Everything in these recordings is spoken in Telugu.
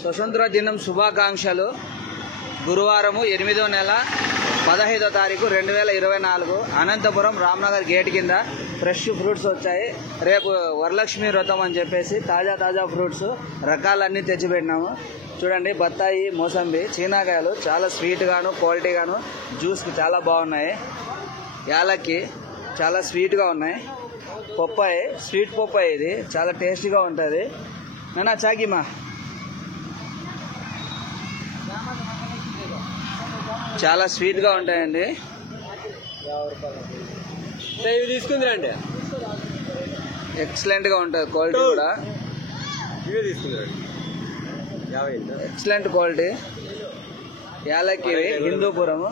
స్వతంత్ర దినం శుభాకాంక్షలు. గురువారము 8వ నెల 15వ తారీఖు 2024 అనంతపురం రామ్నగర్ గేట్ కింద ఫ్రెష్ ఫ్రూట్స్ వచ్చాయి. రేపు వరలక్ష్మి వ్రతం అని చెప్పేసి తాజా ఫ్రూట్స్ రకాలన్నీ తెచ్చిపెట్టినాము. చూడండి, బత్తాయి, మోసంబి, చీనాకాయలు చాలా స్వీట్గాను క్వాలిటీగాను జ్యూస్కి చాలా బాగున్నాయి. యాలక్కి చాలా స్వీట్గా ఉన్నాయి. పప్పాయి, స్వీట్ పప్పాయి, ఇది చాలా టేస్టీగా ఉంటుంది. నాన్న చాకిమా చాలా స్వీట్గా ఉంటాయండి. తీసుకుందిరండి, ఎక్సలెంట్గా ఉంటుంది క్వాలిటీ కూడా. Excellent quality. యాలక్కి హిందూపురము.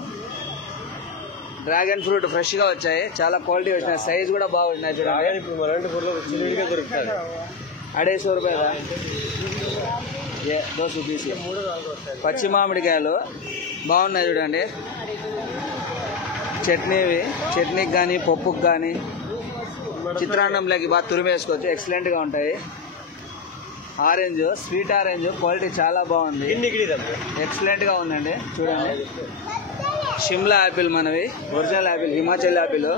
డ్రాగన్ ఫ్రూట్ ఫ్రెష్గా వచ్చాయి, చాలా క్వాలిటీ వచ్చినాయి, సైజ్ కూడా బాగున్నాయి. చూడండి, 250 రూపాయల 200 పీస్. పచ్చి మామిడికాయలు బాగున్నాయి చూడండి. చట్నీకి కానీ పప్పుకి కానీ చిత్రాన్నంలోకి బాగా తురిమేసుకోవచ్చు, ఎక్సలెంట్గా ఉంటాయి. ఆరెంజ్, స్వీట్ ఆరెంజ్ క్వాలిటీ చాలా బాగుంది, ఎక్సలెంట్గా ఉందండి. చూడండి, షిమ్లా యాపిల్ మనవి, original Apple, Himachal Apple,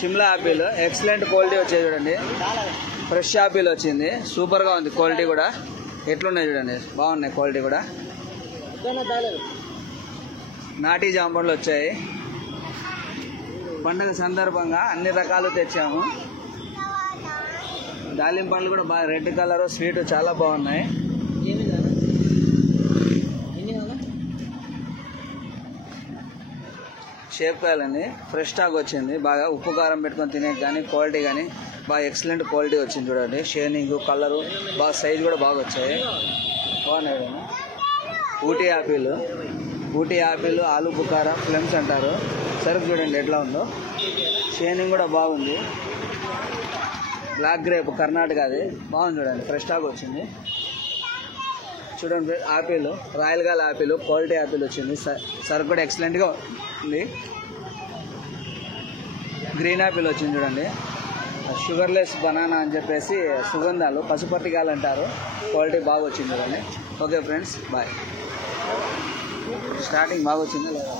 Shimla Apple excellent quality వచ్చాయి చూడండి. ఫ్రెష్ యాపిల్ వచ్చింది, సూపర్గా ఉంది క్వాలిటీ కూడా. ఎట్లున్నాయి చూడండి, బాగున్నాయి క్వాలిటీ కూడా. నాటి జాంపండ్లు వచ్చాయి. పండుగ సందర్భంగా అన్ని రకాలు తెచ్చాము. దాలింపండ్లు పండ్లు కూడా బాగా రెడ్ కలర్ స్వీట్ చాలా బాగున్నాయి. షేప్కాయలండి, ఫ్రెష్ స్టాక్ వచ్చింది. బాగా ఉప్పు కారం పెట్టుకొని తినే కానీ క్వాలిటీ కానీ బాగా ఎక్సలెంట్ క్వాలిటీ వచ్చింది చూడండి. షేనింగ్, కలరు బాగా, సైజ్ కూడా బాగా వచ్చాయి, బాగున్నాయి. ఊటీ యాపిల్, ఆలు బుకారా, ఫ్లెమ్స్ అంటారు. సరుకు చూడండి ఎట్లా ఉందో, షేనింగ్ కూడా బాగుంది. బ్లాక్ గ్రేప్ కర్ణాటకది, బాగుంది చూడండి, ఫ్రెష్ స్టాక్ వచ్చింది. చూడండి, apple royal gala apple, quality apple వచ్చింది, సరుకు కూడా ఎక్సలెంట్గా ఉంది. గ్రీన్ యాపిల్ వచ్చింది చూడండి. షుగర్లెస్ బనానా అని చెప్పేసి సుగంధాలు, పసుపత్రికాయలు అంటారు, క్వాలిటీ బాగా వచ్చింది చూడండి. Okay friends, bye. స్టార్టింగ్ బాగా వచ్చిందా లేదా?